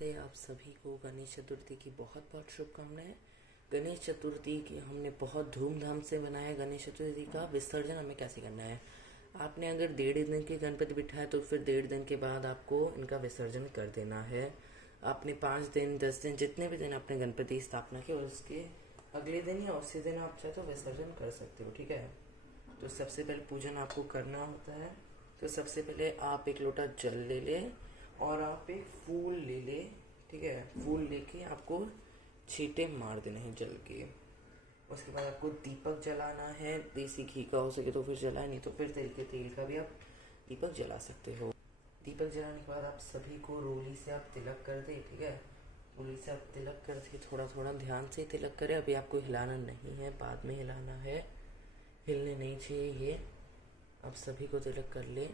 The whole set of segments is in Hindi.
राधे। आप सभी को गणेश चतुर्थी की बहुत बहुत शुभकामनाएं। गणेश चतुर्थी की हमने बहुत धूमधाम से मनाया। गणेश चतुर्थी का विसर्जन हमें कैसे करना है, आपने अगर 1.5 दिन के गणपति बिठाए तो फिर 1.5 दिन के बाद आपको इनका विसर्जन कर देना है। आपने 5 दिन 10 दिन जितने भी दिन आपने गणपति स्थापना की उसके अगले दिन या उसी दिन आप चाहे तो विसर्जन कर सकते हो। ठीक है, तो सबसे पहले पूजन आपको करना होता है। तो सबसे पहले आप एक लोटा जल ले ले और आप एक फूल ले ले। ठीक है, फूल लेके आपको छींटे मार देने हैं जल के। उसके बाद आपको दीपक जलाना है। देसी घी का हो सके तो फिर जलाए, नहीं तो फिर तेल का भी आप दीपक जला सकते हो। दीपक जलाने के बाद आप सभी को रोली से आप तिलक कर दे। ठीक है, रोली से आप तिलक कर दे, थोड़ा थोड़ा ध्यान से तिलक करें। अभी आपको हिलाना नहीं है, बाद में हिलाना है, हिलने नहीं चाहिए ये। आप सभी को तिलक कर ले।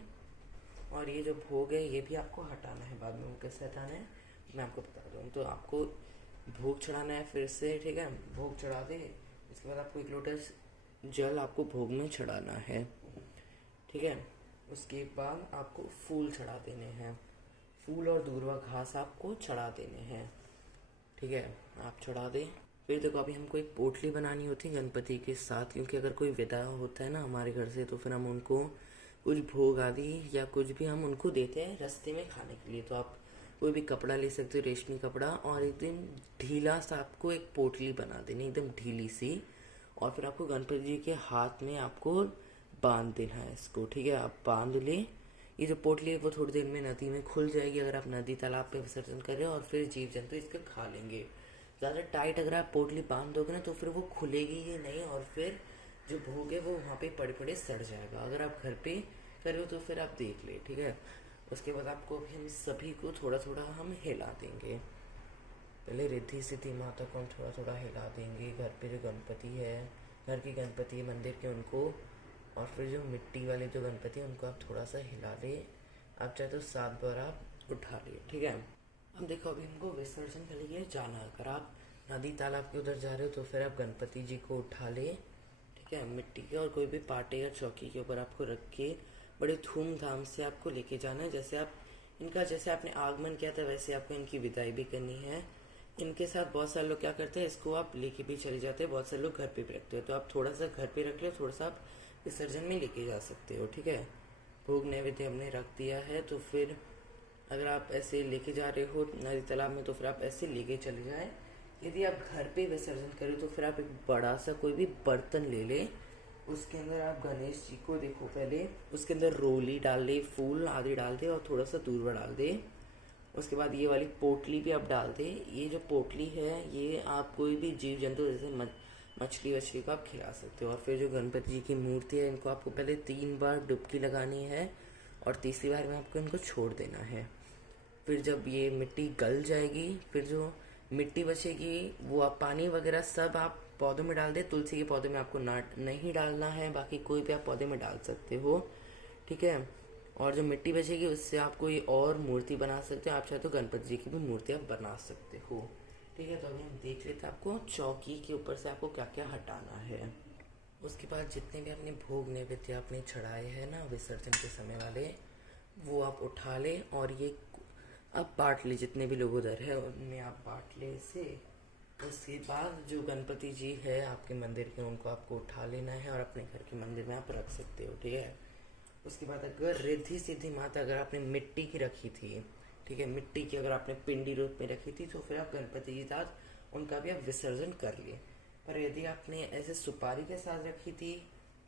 और ये जो भोग है ये भी आपको हटाना है, बाद में वो कैसे हटाना है मैं आपको बता दूँ। तो आपको भोग चढ़ाना है फिर से। ठीक है, भोग चढ़ा दे। इसके बाद आपको 1 लोटा जल आपको भोग में चढ़ाना है। ठीक है, उसके बाद आपको फूल चढ़ा देने हैं। फूल और दूर्वा घास आपको चढ़ा देने हैं। ठीक है, आप चढ़ा दें। फिर देखो अभी हमको एक पोटली बनानी होती है गणपति के साथ, क्योंकि अगर कोई विदा होता है ना हमारे घर से तो फिर हम उनको कुछ भोग आदि या कुछ भी हम उनको देते हैं रास्ते में खाने के लिए। तो आप कोई भी कपड़ा ले सकते हो, रेशमी कपड़ा, और एकदम ढीला सा आपको एक पोटली बना देनी, एकदम ढीली सी। और फिर आपको गणपति जी के हाथ में आपको बांध देना है इसको। ठीक है, आप बांध ले। ये जो पोटली है वो थोड़ी देर में नदी में खुल जाएगी अगर आप नदी तालाब पे विसर्जन कर रहे हो, और फिर जीव जंतु इसको खा लेंगे। ज़्यादा टाइट अगर आप पोटली बांध दोगे ना तो फिर वो खुलेगी ही नहीं, और फिर जो भोग है वो वहाँ पे पड़े पड़े सड़ जाएगा। अगर आप घर पे कर रहे हो तो फिर आप देख ले। ठीक है, उसके बाद आपको अभी हम सभी को थोड़ा थोड़ा हम हिला देंगे। पहले रिद्धि सिद्धि माता को हम थोड़ा थोड़ा हिला देंगे। घर पे जो गणपति है, घर की गणपति है मंदिर के, उनको, और फिर जो मिट्टी वाले जो गणपति हैं उनको आप थोड़ा सा हिला ले। आप चाहे तो 7 बार आप उठा लिए। ठीक है, अब देखो अभी हमको विसर्जन के लिए जाना है। अगर आप नदी तालाब के उधर जा रहे हो तो फिर आप गणपति जी को उठा ले। ठीक है, मिट्टी के और कोई भी पाटे या चौकी के ऊपर आपको रख के बड़े धूमधाम से आपको लेके जाना है। जैसे आपने आगमन किया था वैसे आपको इनकी विदाई भी करनी है। इनके साथ बहुत सारे लोग क्या करते हैं, इसको आप लेके भी चले जाते हैं, बहुत सारे लोग घर पे भी रखते हो। तो आप थोड़ा सा घर पे रख लो, थोड़ा सा आप विसर्जन में लेके जा सकते हो। ठीक है, भोग नैवेद्य हमने रख दिया है। तो फिर अगर आप ऐसे लेके जा रहे हो नदी तालाब में तो फिर आप ऐसे लेके चले जाएं। यदि आप घर पे विसर्जन करें तो फिर आप एक बड़ा सा कोई भी बर्तन ले लें। उसके अंदर आप गणेश जी को देखो, पहले उसके अंदर रोली डाल दे, फूल आदि डाल दे और थोड़ा सा दूर्वा डाल दे। उसके बाद ये वाली पोटली भी आप डाल दे। ये जो पोटली है ये आप कोई भी जीव जंतु जैसे मछली वछली को आप खिला सकते हो। और फिर जो गणपति जी की मूर्ति है इनको आपको पहले 3 बार डुबकी लगानी है और तीसरी बार में आपको इनको छोड़ देना है। फिर जब ये मिट्टी गल जाएगी, फिर जो मिट्टी बचेगी वो आप पानी वगैरह सब आप पौधों में डाल दे। तुलसी के पौधे में आपको नहीं डालना है, बाकी कोई भी आप पौधे में डाल सकते हो। ठीक है, और जो मिट्टी बचेगी उससे आप कोई और मूर्ति बना सकते हो। आप चाहे तो गणपति जी की भी मूर्ति आप बना सकते हो। ठीक है, तो अभी हम देख लेते हैं आपको चौकी के ऊपर से आपको क्या क्या हटाना है। उसके बाद जितने भी अपने भोग नैवेद्य आपने चढ़ाए हैं ना विसर्जन के समय वाले, वो आप उठा ले और ये आप बांट ले। जितने भी लोग उधर है उनमें आप बांट ले इसे। उसके बाद जो गणपति जी है आपके मंदिर के उनको आपको उठा लेना है और अपने घर के मंदिर में आप रख सकते हो। ठीक है, उसके बाद अगर रिद्धि सिद्धि माता अगर आपने मिट्टी की रखी थी, ठीक है, मिट्टी की अगर आपने पिंडी रूप में रखी थी तो फिर आप गणपति जी साथ उनका भी आप विसर्जन कर लिए। पर यदि आपने ऐसे सुपारी के साथ रखी थी,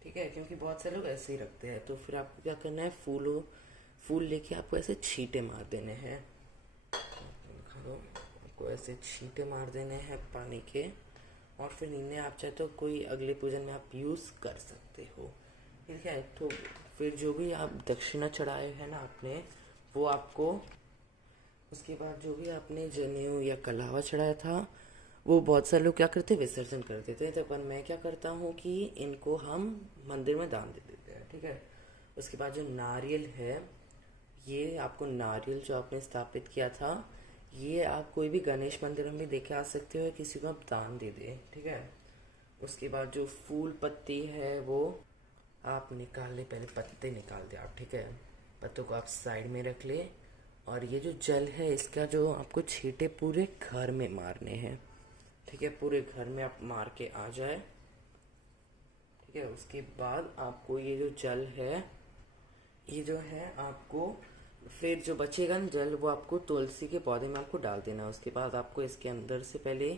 ठीक है, क्योंकि बहुत से लोग ऐसे ही रखते हैं, तो फिर आपको क्या करना है, फूल लेके आपको ऐसे छींटे मार देने हैं। आपको ऐसे छींटे मार देने हैं पानी के, और फिर इन्हें आप चाहे तो कोई अगले पूजन में आप यूज़ कर सकते हो। ठीक है, तो फिर जो भी आप दक्षिणा चढ़ाए हैं ना आपने, वो आपको, उसके बाद जो भी आपने जनेऊ या कलावा चढ़ाया था वो बहुत सारे लोग क्या करते विसर्जन कर देते हैं। तो पर मैं क्या करता हूँ कि इनको हम मंदिर में दान दे देते हैं। ठीक है, उसके बाद जो नारियल है, ये आपको नारियल जो आपने स्थापित किया था ये आप कोई भी गणेश मंदिर में भी देखे आ सकते हो, किसी को आप दान दे दे। ठीक है, उसके बाद जो फूल पत्ती है वो आप निकाल ले, पहले पत्ते निकाल दे आप। ठीक है, पत्तों को आप साइड में रख ले और ये जो जल है इसका जो आपको छींटे पूरे घर में मारने हैं, ठीक है, पूरे घर में आप मार के आ जाए, ठीक है। उसके बाद आपको ये जो जल है, ये जो है आपको फिर जो बचेगा ना जल, वो आपको तुलसी के पौधे में आपको डाल देना। उसके बाद आपको इसके अंदर से पहले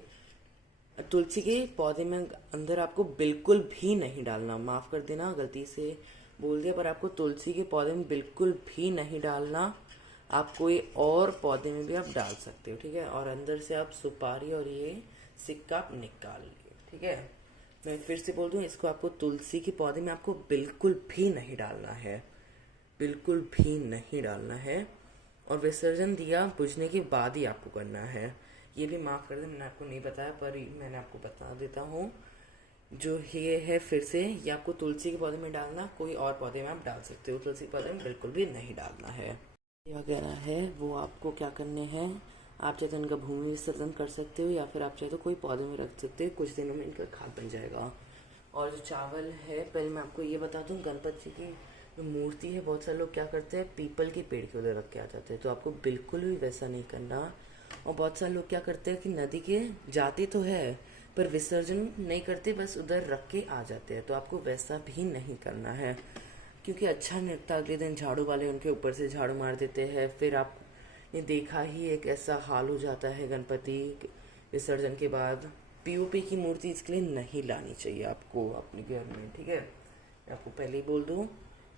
तुलसी के पौधे में अंदर आपको बिल्कुल भी नहीं डालना, माफ़ कर देना गलती से बोल दिया, पर आपको तुलसी के पौधे में बिल्कुल भी नहीं डालना। आप कोई और पौधे में भी आप डाल सकते हो, ठीक है। और अंदर से आप सुपारी और ये सिक्का आप निकाल लिए, ठीक है। मैं फिर से बोल दूं, इसको आपको तुलसी के पौधे में आपको बिल्कुल भी नहीं डालना है, बिल्कुल भी नहीं डालना है। और विसर्जन दिया बुझने के बाद ही आपको करना है। ये भी माफ़ कर दें, मैंने आपको नहीं बताया, पर मैंने आपको बता देता हूँ। जो ये है फिर से, ये आपको तुलसी के पौधे में डालना, कोई और पौधे में आप डाल सकते हो, तुलसी के पौधे में बिल्कुल भी नहीं डालना है। वगैरह है वो आपको क्या करने हैं, आप चाहे तो इनका भूमि विसर्जन कर सकते हो, या फिर आप चाहे तो कोई पौधे में रख सकते हो, कुछ दिनों में इनका खाद बन जाएगा। और जो चावल है, पहले मैं आपको ये बता दूं, गणपति जी की जो मूर्ति है, बहुत सारे लोग क्या करते हैं, पीपल के पेड़ के उधर रख के आ जाते हैं, तो आपको बिल्कुल भी वैसा नहीं करना। और बहुत सारे लोग क्या करते हैं कि नदी के जाते तो है पर विसर्जन नहीं करते, बस उधर रख के आ जाते हैं, तो आपको वैसा भी नहीं करना है, क्योंकि अच्छा नहीं लगता। अगले दिन झाड़ू वाले उनके ऊपर से झाड़ू मार देते हैं, फिर आप ने देखा ही एक ऐसा हाल हो जाता है गणपति विसर्जन के बाद। पीओपी की मूर्ति इसके लिए नहीं लानी चाहिए आपको अपने घर में, ठीक है, मैं आपको पहले ही बोल दूँ।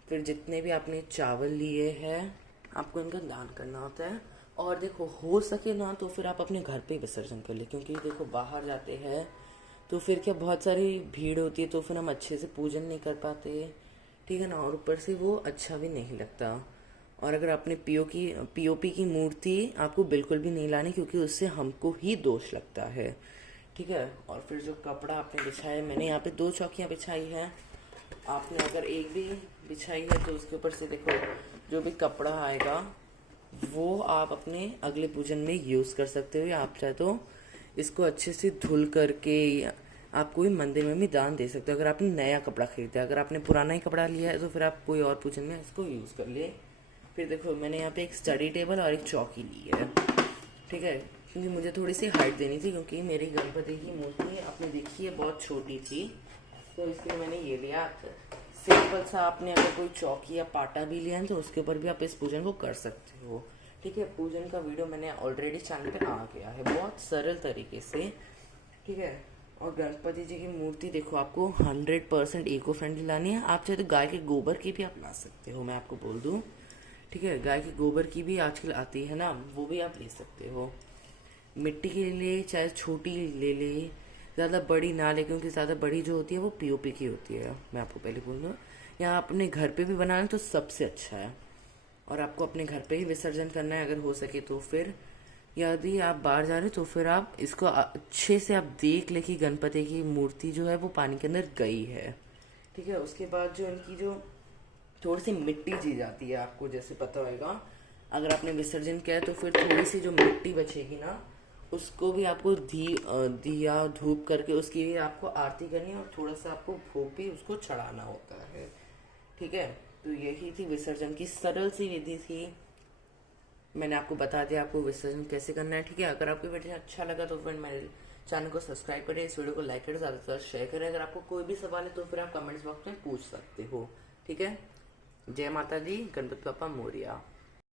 फिर जितने भी आपने चावल लिए हैं आपको इनका दान करना होता है। और देखो, हो सके ना तो फिर आप अपने घर पे विसर्जन कर ले, क्योंकि देखो बाहर जाते हैं तो फिर क्या बहुत सारी भीड़ होती है, तो फिर हम अच्छे से पूजन नहीं कर पाते, ठीक है ना, और ऊपर से वो अच्छा भी नहीं लगता। और अगर आपने पीओपी की मूर्ति आपको बिल्कुल भी नहीं लानी, क्योंकि उससे हमको ही दोष लगता है, ठीक है। और फिर जो कपड़ा आपने बिछाया, मैंने यहाँ पे 2 चौकियाँ बिछाई हैं, आपने अगर एक भी बिछाई है तो उसके ऊपर से देखो जो भी कपड़ा आएगा वो आप अपने अगले पूजन में यूज़ कर सकते हो, या आप चाहे तो इसको अच्छे से धुल करके आप कोई मंदिर में भी दान दे सकते हो, अगर आपने नया कपड़ा खरीदा है। अगर आपने पुराना ही कपड़ा लिया है तो फिर आप कोई और पूजन में इसको यूज़ कर लिए। फिर देखो, मैंने यहाँ पे एक स्टडी टेबल और एक चौकी ली है, ठीक है, क्योंकि मुझे थोड़ी सी हाइट देनी थी, क्योंकि मेरी गणपति की मूर्ति आपने देखी है बहुत छोटी थी, तो इसलिए मैंने ये लिया। सिंपल सा आपने अगर कोई चौकी या पाटा भी लिया है तो उसके ऊपर भी आप इस पूजन को कर सकते हो, ठीक है। पूजन का वीडियो मैंने ऑलरेडी चैनल पे आ गया है, बहुत सरल तरीके से, ठीक है। और गणपति जी की मूर्ति देखो, आपको 100% इको फ्रेंडली लानी है। आप चाहे तो गाय के गोबर की भी आप ला सकते हो, मैं आपको बोल दूं, ठीक है। गाय के गोबर की भी आजकल आती है ना, वो भी आप ले सकते हो। मिट्टी के लिए चाहे छोटी ले ले, ज़्यादा बड़ी ना ले, क्योंकि ज़्यादा बड़ी जो होती है वो पीओपी की होती है, मैं आपको पहले बोल दूँ। या अपने घर पे भी बनाना तो सबसे अच्छा है, और आपको अपने घर पे ही विसर्जन करना है अगर हो सके तो। फिर यदि आप बाहर जा रहे हो तो फिर आप इसको अच्छे से आप देख ले कि गणपति की मूर्ति जो है वो पानी के अंदर गई है, ठीक है। उसके बाद जो इनकी जो थोड़ी सी मिट्टी ची जाती है, आपको जैसे पता होगा, अगर आपने विसर्जन किया है तो फिर थोड़ी सी जो मिट्टी बचेगी ना, उसको भी आपको दिया धूप करके उसकी भी आपको आरती करनी है, और थोड़ा सा आपको भोग भी उसको चढ़ाना होता है, ठीक है। तो यही थी विसर्जन की सरल सी विधि थी, मैंने आपको बता दिया आपको विसर्जन कैसे करना है, ठीक है। अगर आपको वीडियो अच्छा लगा तो फिर मेरे चैनल को सब्सक्राइब करें, इस वीडियो को लाइक करें, ज़्यादा से ज़्यादा शेयर करें। अगर आपको कोई भी सवाल है तो फिर आप कमेंट्स बॉक्स में पूछ सकते हो, ठीक है। जय माता दी, गणपति बप्पा मोरिया।